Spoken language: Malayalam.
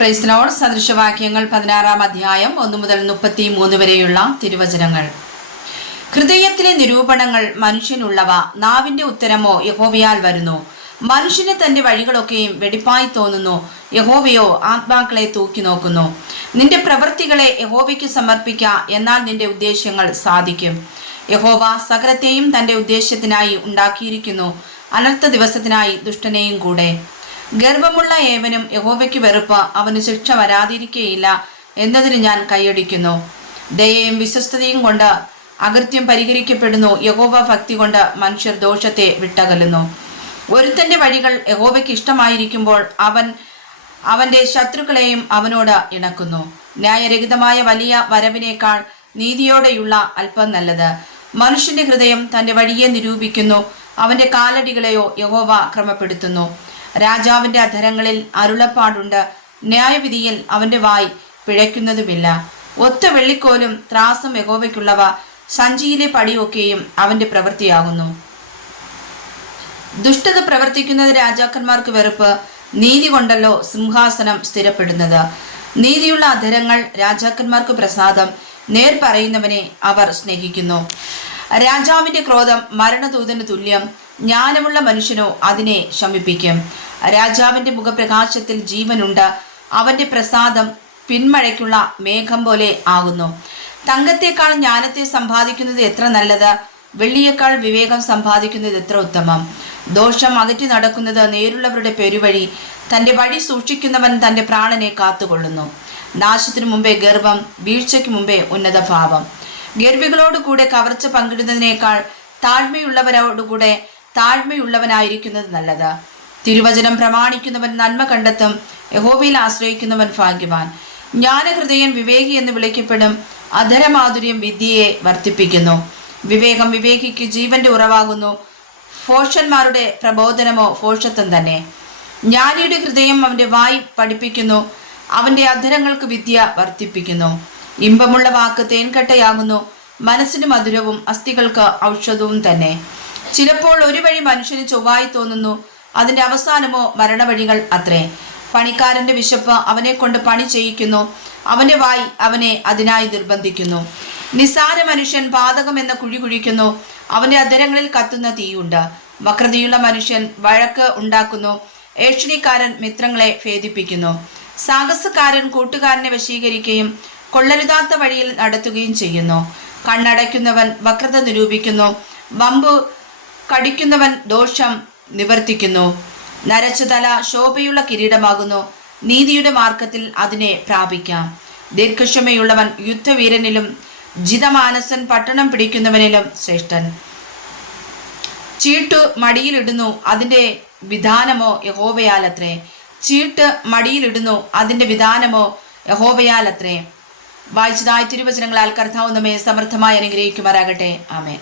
Praise Lord. സദൃശവാക്യങ്ങൾ 16-ാം അധ്യായം 1 മുതൽ 33 വരെയുള്ള തിരുവചനങ്ങൾ. ഹൃദയത്തിലെ നിരൂപണങ്ങൾ മനുഷ്യനുള്ളവ, നാവിന്റെ ഉത്തരമോ യഹോവയാൽ വരുന്നു. മനുഷ്യന് തന്റെ വഴികളൊക്കെയും വെടിപ്പായി തോന്നുന്നു, യഹോവയോ ആത്മാക്കളെ തൂക്കി നോക്കുന്നു. നിന്റെ പ്രവൃത്തികളെ യഹോവയ്ക്ക് സമർപ്പിക്ക, എന്നാൽ നിന്റെ ഉദ്ദേശ്യങ്ങൾ സാധിക്കും. യഹോവ സകലത്തെയും തന്റെ ഉദ്ദേശ്യത്തിനായി ഉണ്ടാക്കിയിരിക്കുന്നു, അനർത്ഥ ദിവസത്തിനായി ദുഷ്ടനെയും കൂടെ. ഗർവമുള്ള ഏവനും യഹോവയ്ക്ക് വെറുപ്പ്, അവന് ശിക്ഷ വരാതിരിക്കുകയില്ല എന്നതിന് ഞാൻ കൈയടിക്കുന്നു. ദയയും വിശ്വസ്തതയും കൊണ്ട് അകൃത്യം പരിഹരിക്കപ്പെടുന്നു, യഹോവ ഭക്തി കൊണ്ട് മനുഷ്യർ ദോഷത്തെ വിട്ടകലുന്നു. ഒരുത്തന്റെ വഴികൾ യഹോവയ്ക്ക് ഇഷ്ടമായിരിക്കുമ്പോൾ അവൻ അവന്റെ ശത്രുക്കളെയും അവനോട് ഇണക്കുന്നു. ന്യായരഹിതമായ വലിയ വരവിനേക്കാൾ നീതിയോടെയുള്ള അല്പം നല്ലത്. മനുഷ്യന്റെ ഹൃദയം തന്റെ വഴിയെ നിരൂപിക്കുന്നു, അവന്റെ കാലടികളെയോ യഹോവ ക്രമപ്പെടുത്തുന്നു. രാജാവിന്റെ അധരങ്ങളിൽ അരുളപ്പാടുണ്ട്, ന്യായവിധിയിൽ അവന്റെ വായ് പിഴയ്ക്കുന്നതുമില്ല. ഒത്ത വെള്ളിക്കോലും ത്രാസും യഹോവയ്ക്കുള്ളവ, സഞ്ചിയിലെ പടിയൊക്കെയും അവന്റെ പ്രവൃത്തിയാകുന്നു. ദുഷ്ടത പ്രവർത്തിക്കുന്നത് രാജാക്കന്മാർക്ക് വെറുപ്പ്, നീതി കൊണ്ടല്ലോ സിംഹാസനം സ്ഥിരപ്പെടുന്നത്. നീതിയുള്ള അധരങ്ങൾ രാജാക്കന്മാർക്ക് പ്രസാദം, നേർ പറയുന്നവനെ അവർ സ്നേഹിക്കുന്നു. രാജാവിന്റെ ക്രോധം മരണദൂതന് തുല്യം, ജ്ഞാനമുള്ള മനുഷ്യനോ അതിനെ ശമിപ്പിക്കും. രാജാവിന്റെ മുഖപ്രകാശത്തിൽ ജീവനുണ്ട്, അവന്റെ പ്രസാദം പിന്മഴയ്ക്കുള്ള മേഘം പോലെ ആകുന്നു. തങ്കത്തേക്കാൾ ജ്ഞാനത്തെ സമ്പാദിക്കുന്നത് എത്ര നല്ലത്, വെള്ളിയേക്കാൾ വിവേകം സമ്പാദിക്കുന്നത് എത്ര ഉത്തമം. ദോഷം അകറ്റി നടക്കുന്നത് നേരുള്ളവരുടെ പെരുവഴി, തന്റെ വഴി സൂക്ഷിക്കുന്നവൻ തന്റെ പ്രാണനെ കാത്തുകൊള്ളുന്നു. നാശത്തിനു മുമ്പേ ഗർവം, വീഴ്ചയ്ക്ക് മുമ്പേ ഉന്നത ഭാവം. ഗർവികളോടുകൂടെ കവർച്ച പങ്കിടുന്നതിനേക്കാൾ താഴ്മയുള്ളവരോടുകൂടെ താഴ്മയുള്ളവനായിരിക്കുന്നത് നല്ലത്. തിരുവചനം പ്രമാണിക്കുന്നവൻ നന്മ കണ്ടെത്തും, യഹോവയിൽ ആശ്രയിക്കുന്നവൻ ഭാഗ്യവാൻ. ജ്ഞാനഹൃദയൻ വിവേകി എന്ന് വിളിക്കപ്പെടും, അധരമാധുര്യം വിദ്യയെ വർദ്ധിപ്പിക്കുന്നു. വിവേകം വിവേകിക്ക് ജീവന്റെ ഉറവാകുന്നു, ഭോഷന്മാരുടെ പ്രബോധനമോ ഭോഷത്വം തന്നെ. ജ്ഞാനിയുടെ ഹൃദയം അവന്റെ വായ് പഠിപ്പിക്കുന്നു, അവന്റെ അധരങ്ങൾക്ക് വിദ്യ വർദ്ധിപ്പിക്കുന്നു. ഇമ്പമുള്ള വാക്ക് തേൻകട്ടയാകുന്നു, മനസ്സിന് മധുരവും അസ്ഥികൾക്ക് ഔഷധവും തന്നെ. ചിലപ്പോൾ ഒരു വഴി മനുഷ്യന് ചൊവ്വായി തോന്നുന്നു, അതിന്റെ അവസാനമോ മരണവഴികൾ അത്രേ. പണിക്കാരന്റെ വിശപ്പ് അവനെ കൊണ്ട് പണി ചെയ്യിക്കുന്നു, അവന്റെ വായ് അവനെ അതിനായി നിർബന്ധിക്കുന്നു. നിസ്സാര മനുഷ്യൻ പാതകം എന്ന കുഴി കുഴിക്കുന്നു, അവന്റെ അധരങ്ങളിൽ കത്തുന്ന തീയുണ്ട്. വക്രതയുള്ള മനുഷ്യൻ വഴക്ക് ഉണ്ടാക്കുന്നു, ഏഷണിക്കാരൻ മിത്രങ്ങളെ ഭേദിപ്പിക്കുന്നു. സാഹസക്കാരൻ കൂട്ടുകാരനെ വശീകരിക്കുകയും കൊള്ളരുതാത്ത വഴിയിൽ നടത്തുകയും ചെയ്യുന്നു. കണ്ണടയ്ക്കുന്നവൻ വക്രത നിരൂപിക്കുന്നു, വമ്പു കടിക്കുന്നവൻ ദോഷം നിവർത്തിക്കുന്നു. നരച്ച തല ശോഭയുള്ള കിരീടമാകുന്നു, നീതിയുടെ മാർഗത്തിൽ അതിനെ പ്രാപിക്കാം. ദീർഘക്ഷമയുള്ളവൻ യുദ്ധവീരനിലും ജിതമാനസൻ പട്ടണം പിടിക്കുന്നവനിലും ശ്രേഷ്ഠൻ. ചീട്ട് മടിയിലിടുന്നു, അതിന്റെ വിധാനമോ യഹോവയാലത്രേ. ചീട്ട് മടിയിലിടുന്നു, അതിന്റെ വിധാനമോ യഹോവയാലത്രേ. വായിച്ചതായ തിരുവചനങ്ങളാൽ കർത്താവ് നമ്മെ സമൃദ്ധമായി അനുഗ്രഹിക്കുമാറാകട്ടെ. ആമേൻ.